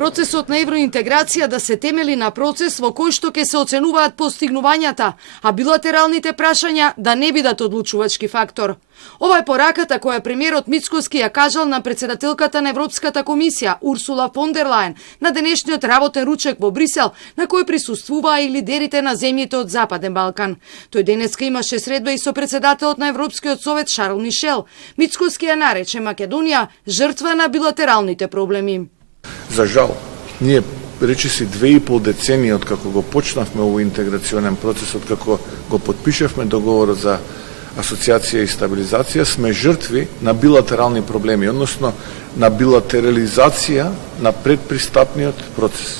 Процесот на евроинтеграција да се темели на процес во кој што ќе се оценуваат постигнувањата, а билатералните прашања да не бидат одлучувачки фактор. Ова е пораката која премиерот Мицкоски ја кажал на председателката на Европската комисија Урсула фон дер Лајен на денешниот работен ручек во Брисел, на кој присуствуваа и лидерите на земјите од Западен Балкан. Тој денеска имаше средба и со председателот на Европскиот совет Шарл Мишел. Мицкоски ја нарече Македонија жртва на билатералните проблеми. За жал, ние речиси 2,5 децении од како го почнавме овој интеграционен процес, од како го подпишевме договорот за асоциација и стабилизација, сме жртви на билатерални проблеми, односно на билатерализација на предпристапниот процес.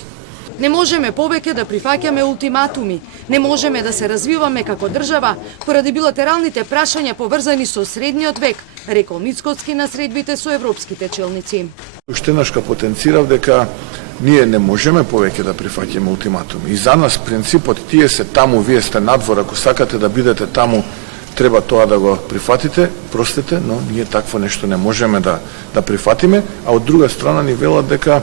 Не можеме повеќе да прифаќаме ултиматуми, не можеме да се развиваме како држава поради билатералните прашања поврзани со средниот век, рекол Мицкоски на средбите со европските челници. Уште еднаш потенцирав дека ние не можеме повеќе да прифаќаме ултиматуми. И за нас принципот тие се таму, вие сте надвор, ако сакате да бидете таму, треба тоа да го прифатите, простите, но ние такво нешто не можеме да прифатиме, а од друга страна ни велат дека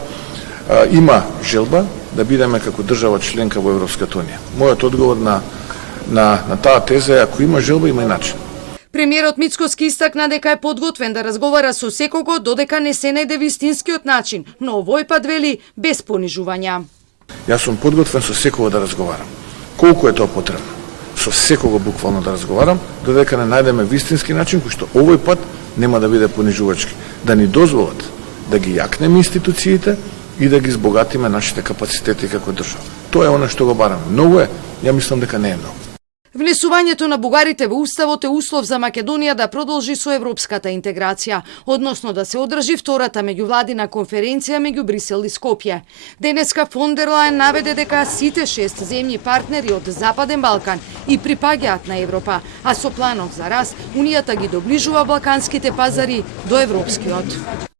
има желба да бидеме како држава членка во Европската унија. Мојот одговор на таа теза е ако има желба, има и начин. Премиерот Мицкоски истакна дека е подготвен да разговара со секого додека не се најде вистинскиот начин, но овој пат вели без понижувања. Јас сум подготвен со секого да разговарам. Колку е тоа потребно? Со секого буквално да разговарам, додека не најдеме вистински начин кој што овој пат нема да биде понижувачки, да ни дозволат да ги јакнеме институциите и да ги збогатиме нашите капацитети како држава. Тоа е она што го бараме. Многу е, ја мислам дека не е многу. Внесувањето на бугарите во уставот е услов за Македонија да продолжи со европската интеграција, односно да се одржи втората меѓувладина конференција меѓу Брисел и Скопје. Денеска фон дер Лајен наведе дека сите 6 земји партнери од Западен Балкан и припаѓаат на Европа, а со планот за раст Унијата ги доближува балканските пазари до европскиот.